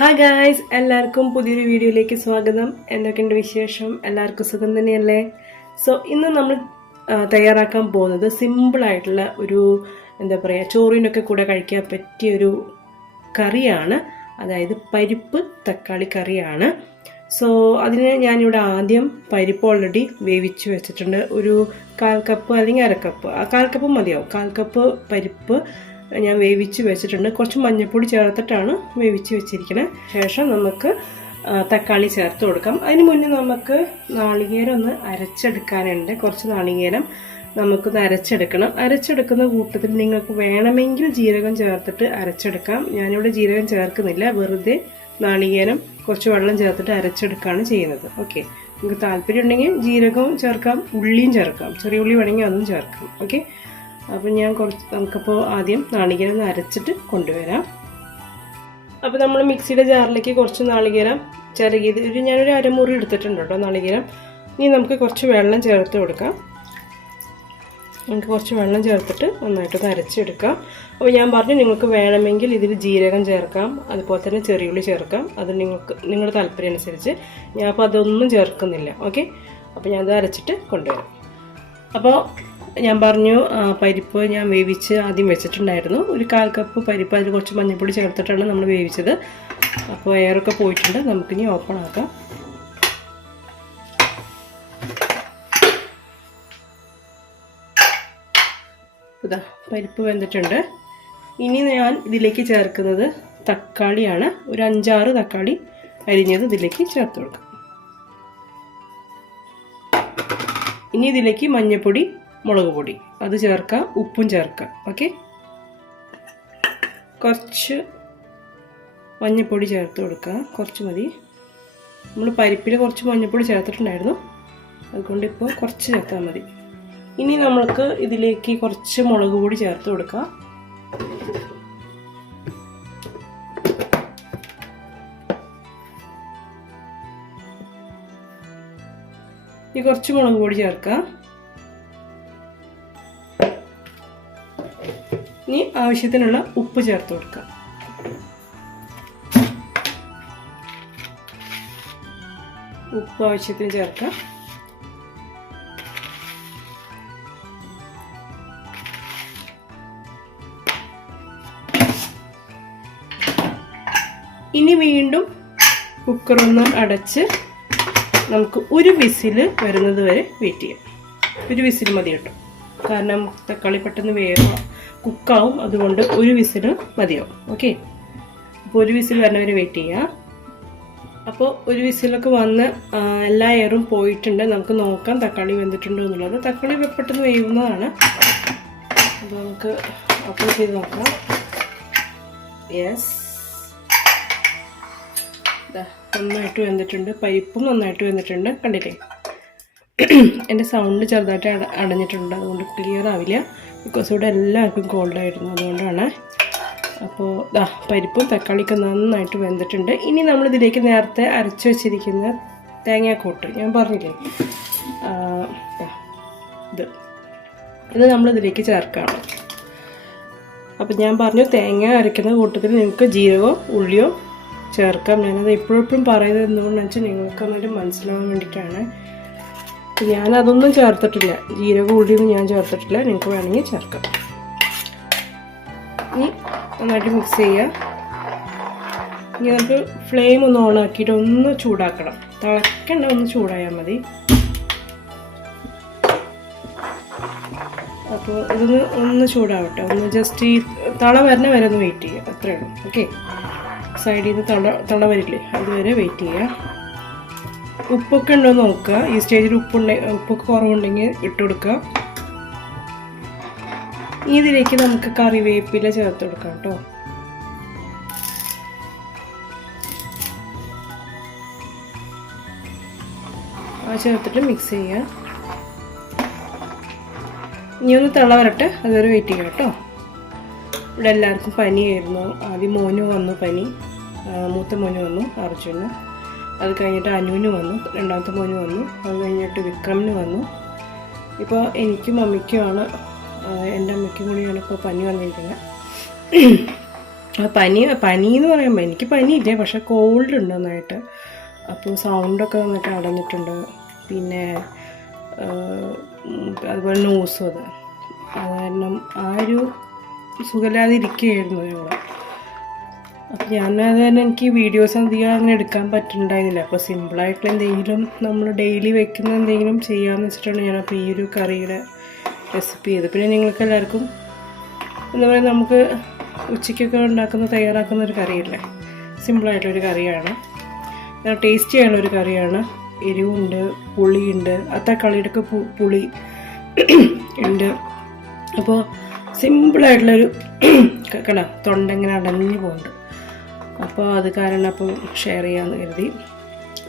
Hi guys, എല്ലാവർക്കും പുതിയൊരു വീഡിയോയിലേക്ക് സ്വാഗതം. എന്തൊക്കെയുണ്ട് വിശേഷം? എല്ലാവർക്കും സുഖം തന്നെയല്ലേ? സോ ഇന്ന് നമ്മൾ തയ്യാറാക്കാൻ പോകുന്നത് സിമ്പിൾ ആയിട്ടുള്ള ഒരു ചോറിനൊക്കെ കൂടെ കഴിക്കാൻ പറ്റിയ ഒരു കറിയാണ്. അതായത് പരിപ്പ് തക്കാളി കറിയാണ്. സോ അതിന് ഞാനിവിടെ ആദ്യം പരിപ്പ് ഓൾറെഡി വേവിച്ച് വെച്ചിട്ടുണ്ട്. ഒരു 1/4 കപ്പ് അല്ലെങ്കിൽ 1/2 കപ്പ്, 1/4 കപ്പ് മതിയാവും. 1/4 കപ്പ് പരിപ്പ് ഞാൻ വേവിച്ച് വെച്ചിട്ടുണ്ട്. കുറച്ച് മഞ്ഞൾപ്പൊടി ചേർത്തിട്ടാണ് വേവിച്ച് വെച്ചിരിക്കുന്നത്. ശേഷം നമുക്ക് തക്കാളി ചേർത്ത് കൊടുക്കാം. അതിന് മുന്നേ നമുക്ക് നാളികേരം ഒന്ന് അരച്ചെടുക്കാനുണ്ട്. കുറച്ച് നാളികേരം നമുക്കൊന്ന് അരച്ചെടുക്കണം. അരച്ചെടുക്കുന്ന കൂട്ടത്തിൽ നിങ്ങൾക്ക് വേണമെങ്കിൽ ജീരകം ചേർത്തിട്ട് അരച്ചെടുക്കാം. ഞാനിവിടെ ജീരകം ചേർക്കുന്നില്ല, വെറുതെ നാളികേരം കുറച്ച് വെള്ളം ചേർത്തിട്ട് അരച്ചെടുക്കുകയാണ് ചെയ്യുന്നത്. ഓക്കെ, നിങ്ങൾക്ക് താല്പര്യം ഉണ്ടെങ്കിൽ ജീരകവും ചേർക്കാം, ഉള്ളിയും ചേർക്കാം, ചെറിയ ഉള്ളി വേണമെങ്കിൽ അതും ചേർക്കാം. ഓക്കെ, അപ്പോൾ നമുക്കപ്പോൾ ആദ്യം നാളികേരം ഒന്ന് അരച്ചിട്ട് കൊണ്ടുവരാം. അപ്പോൾ നമ്മൾ മിക്സിയുടെ ജാറിലേക്ക് കുറച്ച് നാളികേരം ചിരകിയത് ഞാനൊരു അരമുറി എടുത്തിട്ടുണ്ട് കേട്ടോ നാളികേരം. ഇനി നമുക്ക് കുറച്ച് വെള്ളം ചേർത്ത് കൊടുക്കാം. നമുക്ക് കുറച്ച് വെള്ളം ചേർത്തിട്ട് നന്നായിട്ടൊന്ന് അരച്ചെടുക്കാം. അപ്പോൾ ഞാൻ പറഞ്ഞു, നിങ്ങൾക്ക് വേണമെങ്കിൽ ഇതിൽ ജീരകം ചേർക്കാം, അതുപോലെ തന്നെ ചെറിയുള്ളി ചേർക്കാം. അത് നിങ്ങളുടെ താല്പര്യം അനുസരിച്ച്. ഞാൻ അപ്പോൾ അതൊന്നും ചേർക്കുന്നില്ല. ഓക്കെ, അപ്പോൾ ഞാനത് അരച്ചിട്ട് കൊണ്ടുവരാം. അപ്പോൾ ഞാൻ പറഞ്ഞു, പരിപ്പ് ഞാൻ വേവിച്ച് ആദ്യം വെച്ചിട്ടുണ്ടായിരുന്നു. ഒരു 1/4 കപ്പ് പരിപ്പ്, അതിൽ കുറച്ച് മഞ്ഞൾപ്പൊടി ചേർത്തിട്ടാണ് നമ്മൾ വേവിച്ചത്. അപ്പോൾ എയറൊക്കെ പോയിട്ടുണ്ട്. നമുക്കിനി ഓപ്പൺ ആക്കാം. ഇതാ പരിപ്പ് വെന്തിട്ടുണ്ട്. ഇനി ഞാൻ ഇതിലേക്ക് ചേർക്കുന്നത് തക്കാളിയാണ്. ഒരു 5-6 തക്കാളി അരിഞ്ഞത് ഇതിലേക്ക് ചേർത്ത് കൊടുക്കാം. ഇനി ഇതിലേക്ക് മഞ്ഞൾപ്പൊടി, മുളക് പൊടി അത് ചേർക്കാം, ഉപ്പും ചേർക്കാം. ഓക്കെ, കുറച്ച് മഞ്ഞൾപ്പൊടി ചേർത്ത് കൊടുക്കുക. കുറച്ച് മതി. നമ്മൾ പരിപ്പിൽ കുറച്ച് മഞ്ഞൾപ്പൊടി ചേർത്തിട്ടുണ്ടായിരുന്നു, അതുകൊണ്ട് ഇപ്പോൾ കുറച്ച് ചേർത്താൽ മതി. ഇനി നമ്മൾക്ക് ഇതിലേക്ക് കുറച്ച് മുളക് പൊടി ചേർത്ത് കൊടുക്കാം. ഇനി കുറച്ച് മുളക് പൊടി ചേർക്കാം. ഇനി ആവശ്യത്തിനുള്ള ഉപ്പ് ചേർത്ത് കൊടുക്കാം. ഉപ്പ് ആവശ്യത്തിന് ചേർക്കാം. ഇനി വീണ്ടും കുക്കറൊന്ന് അടച്ച് നമുക്ക് ഒരു വിസിൽ വരുന്നത് വരെ വെയിറ്റ് ചെയ്യാം. ഒരു വിസിൽ മതി കേട്ടോ, കാരണം തക്കാളി പെട്ടെന്ന് കുക്കാവും, അതുകൊണ്ട് ഒരു വിസിൽ മതിയാവും. ഓക്കെ, അപ്പോൾ ഒരു വിസിൽ വരുന്നവരെ വെയിറ്റ് ചെയ്യാം. അപ്പോൾ ഒരു വിസിലൊക്കെ വന്ന് എല്ലാ എയറും പോയിട്ടുണ്ട്. നമുക്ക് നോക്കാം തക്കാളി വെന്തിട്ടുണ്ടോ എന്നുള്ളത്. തക്കാളി പെട്ടെന്ന് വേവുന്നതാണ്. അപ്പോൾ നമുക്ക് ഓപ്പൺ ചെയ്ത് നോക്കാം. യെസ്, നന്നായിട്ട് വെന്തിട്ടുണ്ട്. പരിപ്പും നന്നായിട്ട് വെന്തിട്ടുണ്ട്. കണ്ടില്ലേ, എൻ്റെ സൗണ്ട് ചെറുതായിട്ട് അടഞ്ഞിട്ടുണ്ട്, അതുകൊണ്ട് ക്ലിയർ ആവില്ല. ബിക്കോസ് ഇവിടെ എല്ലാവർക്കും കോൾഡായിരുന്നു, അതുകൊണ്ടാണ്. അപ്പോൾ പരിപ്പും തക്കാളിയൊക്കെ നന്നായിട്ട് വെന്തിട്ടുണ്ട്. ഇനി നമ്മളിതിലേക്ക് നേരത്തെ അരച്ച് വെച്ചിരിക്കുന്ന തേങ്ങാക്കൂട്ട് ഞാൻ പറഞ്ഞില്ലേ, ഇത് നമ്മളിതിലേക്ക് ചേർക്കണം. അപ്പം ഞാൻ പറഞ്ഞു, തേങ്ങ അരയ്ക്കുന്ന കൂട്ടത്തിൽ നിങ്ങൾക്ക് ജീരകമോ ഉള്ളിയോ ചേർക്കാം. ഞാനത് എപ്പോഴും പറയുന്നത് എന്തുകൊണ്ടെന്ന് വെച്ചാൽ നിങ്ങൾക്ക് നന്നായിട്ട് മനസ്സിലാവാൻ വേണ്ടിയിട്ടാണ്. ഞാനതൊന്നും ചേർത്തിട്ടില്ല, ജീരക ഉള്ളിയൊന്നും ഞാൻ ചേർത്തിട്ടില്ല. നിങ്ങൾക്ക് വേണമെങ്കിൽ ചേർക്കാം. ഇനി നന്നായിട്ട് മിക്സ് ചെയ്യുക. ഇനി നമുക്ക് ഫ്ലെയിം ഒന്ന് ഓണാക്കിയിട്ട് ഒന്ന് ചൂടാക്കണം. തിളക്കണ്ട, ഒന്ന് ചൂടായാൽ മതി. അപ്പോൾ ഇതൊന്ന് ഒന്ന് ചൂടാവട്ടെ, ഒന്ന് ജസ്റ്റ് ഈ തള വരുന്ന വരെ ഒന്ന് വെയിറ്റ് ചെയ്യുക, അത്രയുള്ളൂ. ഓക്കെ, സൈഡിൽ നിന്ന് തള വരില്ലേ, അതുവരെ വെയിറ്റ് ചെയ്യുക. ഉപ്പൊക്കെ ഉണ്ടോ എന്ന് നോക്കുക. ഈ സ്റ്റേജിൽ ഉപ്പൊക്കെ കുറവുണ്ടെങ്കിൽ ഇട്ട് കൊടുക്കുക. ഇതിലേക്ക് നമുക്ക് കറിവേപ്പില ചേർത്ത് കൊടുക്കാം കേട്ടോ. ചേർത്തിട്ട് മിക്സ് ചെയ്യുക. ഇനി ഒന്ന് തിള വരട്ടെ, അതുവരെ വെയിറ്റ് ചെയ്യാം കേട്ടോ. ഇവിടെ എല്ലാവർക്കും പനിയായിരുന്നു. ആദ്യം മോന് വന്നു പനി, മൂത്ത മോന് വന്നു അർജുന്. അത് കഴിഞ്ഞിട്ട് അനുവിന് വന്നു, രണ്ടാമത്തെ മോന് വന്നു. അത് കഴിഞ്ഞിട്ട് വിക്രമിന് വന്നു. ഇപ്പോൾ എനിക്കും അമ്മയ്ക്കുമാണ്, എൻ്റെ അമ്മയ്ക്കും കൂടിയാണ് ഇപ്പോൾ പനി വന്നിരിക്കുന്നത്. പനി എന്ന് പറയുമ്പോൾ എനിക്ക് പനിയില്ല, പക്ഷെ കോൾഡ് ഉണ്ട് നന്നായിട്ട്. അപ്പോൾ സൗണ്ടൊക്കെ നന്നായിട്ട് അടഞ്ഞിട്ടുണ്ട്. പിന്നെ അതുപോലെ നോസും അത് കാരണം ആ ഒരു സുഖമില്ലാതെ ഇരിക്കുകയായിരുന്നു ഞങ്ങൾ. അപ്പം ഞാനത് തന്നെ എനിക്ക് വീഡിയോസ് അധികം അങ്ങനെ എടുക്കാൻ പറ്റുന്നുണ്ടായിരുന്നില്ല. അപ്പോൾ സിമ്പിളായിട്ടുള്ള എന്തെങ്കിലും നമ്മൾ ഡെയിലി വെക്കുന്ന എന്തെങ്കിലും ചെയ്യാമെന്ന് വെച്ചിട്ടാണ് ഞാനപ്പോൾ ഈ ഒരു കറിയുടെ റെസിപ്പി ചെയ്തത്. പിന്നെ നിങ്ങൾക്ക് എല്ലാവർക്കും എന്താ പറയുക, നമുക്ക് ഉച്ചയ്ക്കൊക്കെ തയ്യാറാക്കുന്ന ഒരു കറിയല്ലേ, സിമ്പിളായിട്ടൊരു കറിയാണ്, ടേസ്റ്റി ആയുള്ളൊരു കറിയാണ്. എരിവുണ്ട്, പുളിയുണ്ട്, തക്കാളിയുടെയൊക്കെ പുളി ഉണ്ട്. അപ്പോൾ സിമ്പിളായിട്ടുള്ളൊരു കട തൊണ്ട ഇങ്ങനെ അടഞ്ഞു പോകുന്നുണ്ട്. അപ്പോൾ അത് കാരണം അപ്പോൾ ഷെയർ ചെയ്യാമെന്ന് കരുതി.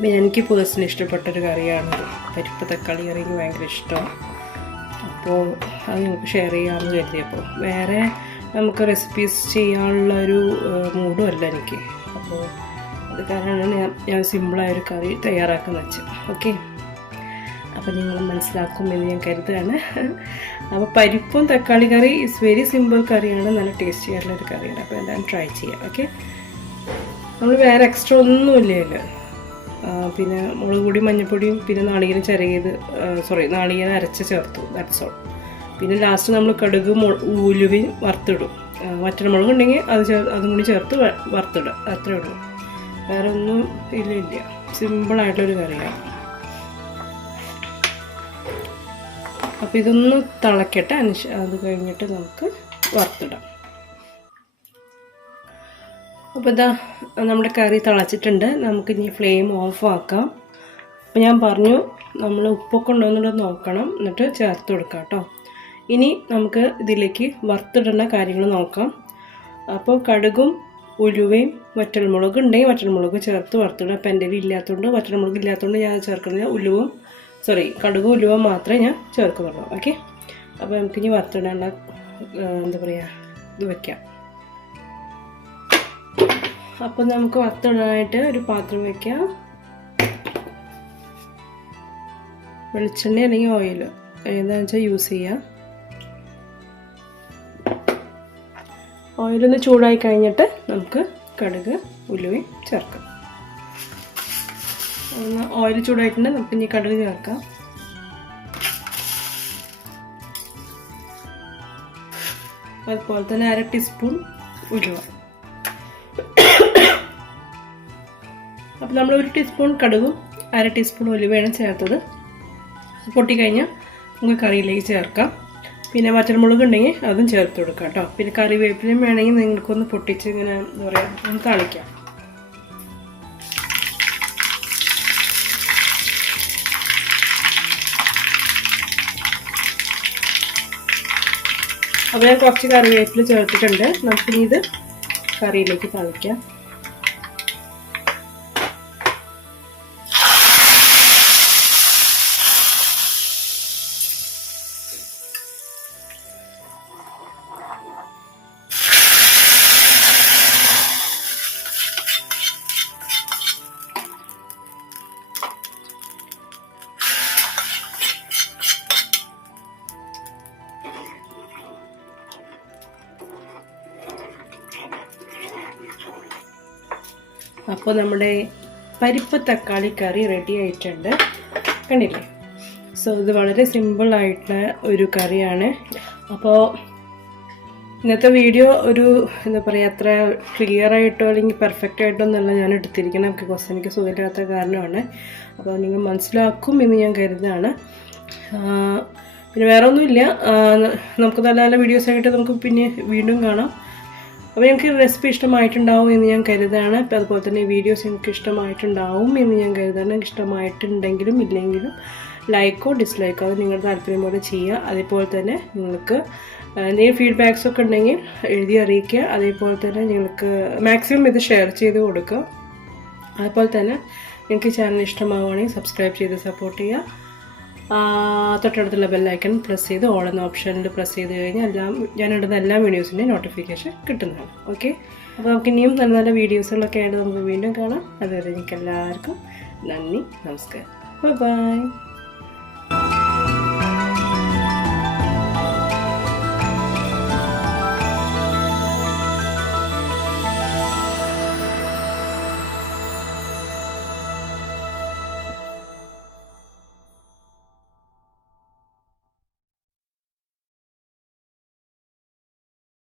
പിന്നെ എനിക്ക് പേഴ്സണലി ഇഷ്ടപ്പെട്ടൊരു കറിയാണിത്. പരിപ്പ് തക്കാളി കറി എനിക്ക് ഭയങ്കര ഇഷ്ടമാണ്. അപ്പോൾ അത് നിങ്ങൾക്ക് ഷെയർ ചെയ്യാമെന്ന് കരുതി. അപ്പോൾ വേറെ നമുക്ക് റെസിപ്പീസ് ചെയ്യാനുള്ളൊരു മൂഡും അല്ല എനിക്ക്. അപ്പോൾ അത് കാരണമാണ് ഞാൻ സിമ്പിളായൊരു കറി തയ്യാറാക്കുന്നത് വെച്ചത്. ഓക്കെ, അപ്പോൾ നിങ്ങൾ മനസ്സിലാക്കുമെന്ന് ഞാൻ കരുതുകയാണ്. അപ്പോൾ പരിപ്പും തക്കാളി കറി ഇസ് വെരി സിമ്പിൾ കറിയാണ്, നല്ല ടേസ്റ്റി ആയിട്ടുള്ളൊരു കറിയാണ്. അപ്പോൾ എല്ലാവരും ട്രൈ ചെയ്യാം. ഓക്കെ, നമ്മൾ വേറെ എക്സ്ട്രാ ഒന്നുമില്ല അതിൽ. പിന്നെ മുളക് പൊടി, മഞ്ഞൾപ്പൊടിയും പിന്നെ നാളികേരം നാളികേരം അരച്ച് ചേർത്തു, ദാറ്റ്സ് ഓൾ. പിന്നെ ലാസ്റ്റ് നമ്മൾ കടുക് ഉലുവയും വറുത്തിടും. വറ്റൽമുളക് ഉണ്ടെങ്കിൽ അതും കൂടി ചേർത്ത് വറുത്തിടുക, അത്രേ ഉള്ളൂ. വേറെ ഒന്നും ഇല്ല. സിമ്പിളായിട്ടൊരു കറിയാണ്. അപ്പോൾ ഇതൊന്ന് തിളക്കട്ടെ, അത് കഴിഞ്ഞിട്ട് നമുക്ക് വറുത്തിടാം. അപ്പോൾ ഇതാ നമ്മുടെ കറി തിളച്ചിട്ടുണ്ട്. നമുക്കിനി ഫ്ലെയിം ഓഫ് ആക്കാം. അപ്പോൾ ഞാൻ പറഞ്ഞു നമ്മൾ ഉപ്പൊക്കെ ഉണ്ടോ എന്നുള്ളത് നോക്കണം, എന്നിട്ട് ചേർത്ത് കൊടുക്കാം കേട്ടോ. ഇനി നമുക്ക് ഇതിലേക്ക് വറുത്തിടേണ്ട കാര്യങ്ങൾ നോക്കാം. അപ്പോൾ കടുകും ഉലുവയും വറ്റൽമുളക് ഉണ്ടെങ്കിൽ വറ്റൽമുളക് ചേർത്ത് വറുത്തിടുക. അപ്പോൾ എൻ്റെ ഇല്ലാത്തതുകൊണ്ട്, വറ്റൽമുളക് ഇല്ലാത്തതുകൊണ്ട് ഞാൻ ചേർക്കുന്നത് കടുകും ഉലുവ മാത്രമേ ഞാൻ ചേർക്കുന്നുള്ളൂ. ഓക്കെ, അപ്പോൾ നമുക്കിനി വറുത്തിടേണ്ട എന്താ പറയുക ഇത് വയ്ക്കാം. അപ്പോൾ നമുക്ക് വറുത്തിടാനായിട്ട് ഒരു പാത്രം വയ്ക്കാം. വെളിച്ചെണ്ണ അല്ലെങ്കിൽ ഓയിൽ ഏതാണെന്ന് വെച്ചാൽ യൂസ് ചെയ്യാം. ഓയിലൊന്ന് ചൂടായി കഴിഞ്ഞിട്ട് നമുക്ക് കടുക് ഉലുവയും ചേർക്കാം. ഓയിൽ ചൂടായിട്ടുണ്ട്, നമുക്ക് ഇനി കടുക് ചേർക്കാം. അതുപോലെ തന്നെ 1/2 ടീസ്പൂൺ ഉലുവ. അപ്പോൾ നമ്മൾ 1 ടീസ്പൂൺ കടുകും 1/2 ടീസ്പൂൺ ഉലുവയാണ് ചേർത്തത്. പൊട്ടിക്കഴിഞ്ഞാൽ നമുക്ക് കറിയിലേക്ക് ചേർക്കാം. പിന്നെ വറ്റൽമുളക് ഉണ്ടെങ്കിൽ അതും ചേർത്ത് കൊടുക്കാം കേട്ടോ. പിന്നെ കറിവേപ്പിലയും വേണമെങ്കിൽ നിങ്ങൾക്കൊന്ന് പൊട്ടിച്ച് ഇങ്ങനെ എന്താ പറയുക ഒന്ന് തളിക്കാം. അപ്പോൾ ഞാൻ കുറച്ച് കറിവേപ്പില ചേർത്തിട്ടുണ്ട്. നമുക്കിനി ഇത് കറിയിലേക്ക് തളിക്കാം. അപ്പോൾ നമ്മുടെ പരിപ്പ് തക്കാളി കറി റെഡി ആയിട്ടുണ്ട്, കണ്ടില്ലേ? സോ ഇത് വളരെ സിമ്പിളായിട്ടുള്ള ഒരു കറിയാണ്. അപ്പോൾ ഇന്നത്തെ വീഡിയോ ഒരു എന്താ പറയുക അത്ര ക്ലിയർ ആയിട്ടോ അല്ലെങ്കിൽ പെർഫെക്റ്റ് ആയിട്ടോ ഒന്നല്ല ഞാൻ എടുത്തിരിക്കണം, ബിക്കോസ് എനിക്ക് സുഖമില്ലാത്ത കാരണമാണ്. അപ്പോൾ നിങ്ങൾ മനസ്സിലാക്കും എന്ന് ഞാൻ കരുതാണ്. പിന്നെ വേറെ ഒന്നുമില്ല, നമുക്ക് നല്ല നല്ല വീഡിയോസായിട്ട് നമുക്ക് പിന്നെ വീണ്ടും കാണാം. അപ്പോൾ എനിക്ക് റെസിപ്പി ഇഷ്ടമായിട്ടുണ്ടാവും എന്ന് ഞാൻ കരുതാണ്. അപ്പോൾ അതുപോലെ തന്നെ വീഡിയോസ് എനിക്ക് ഇഷ്ടമായിട്ടുണ്ടാവും എന്ന് ഞാൻ കരുതാണ്. ഇഷ്ടമായിട്ടുണ്ടെങ്കിലും ഇല്ലെങ്കിലും ലൈക്കോ ഡിസ്ലൈക്കോ അത് നിങ്ങളുടെ താല്പര്യം പോലെ ചെയ്യുക. അതേപോലെ തന്നെ നിങ്ങൾക്ക് എന്തെങ്കിലും ഫീഡ്ബാക്സൊക്കെ ഉണ്ടെങ്കിൽ എഴുതി അറിയിക്കുക. അതേപോലെ തന്നെ നിങ്ങൾക്ക് മാക്സിമം ഇത് ഷെയർ ചെയ്ത് കൊടുക്കുക. അതുപോലെ തന്നെ നിങ്ങൾക്ക് ചാനൽ ഇഷ്ടമാവുകയാണെങ്കിൽ സബ്സ്ക്രൈബ് ചെയ്ത് സപ്പോർട്ട് ചെയ്യുക. തൊട്ടടുത്തുള്ള ബെല്ലൈക്കൺ പ്രസ് ചെയ്ത് ഓൾ എന്ന ഓപ്ഷനിൽ പ്രസ് ചെയ്ത് കഴിഞ്ഞാൽ ഞാനിടുന്ന എല്ലാ വീഡിയോസിൻ്റെയും നോട്ടിഫിക്കേഷൻ കിട്ടുന്നതാണ്. ഓക്കെ, അപ്പോൾ നമുക്ക് ഇനിയും നല്ല നല്ല വീഡിയോസുകളൊക്കെ ആയിട്ട് നമുക്ക് വീണ്ടും കാണാം. അതുവരെ എനിക്ക് എല്ലാവർക്കും നന്ദി, നമസ്കാരം, ബൈ.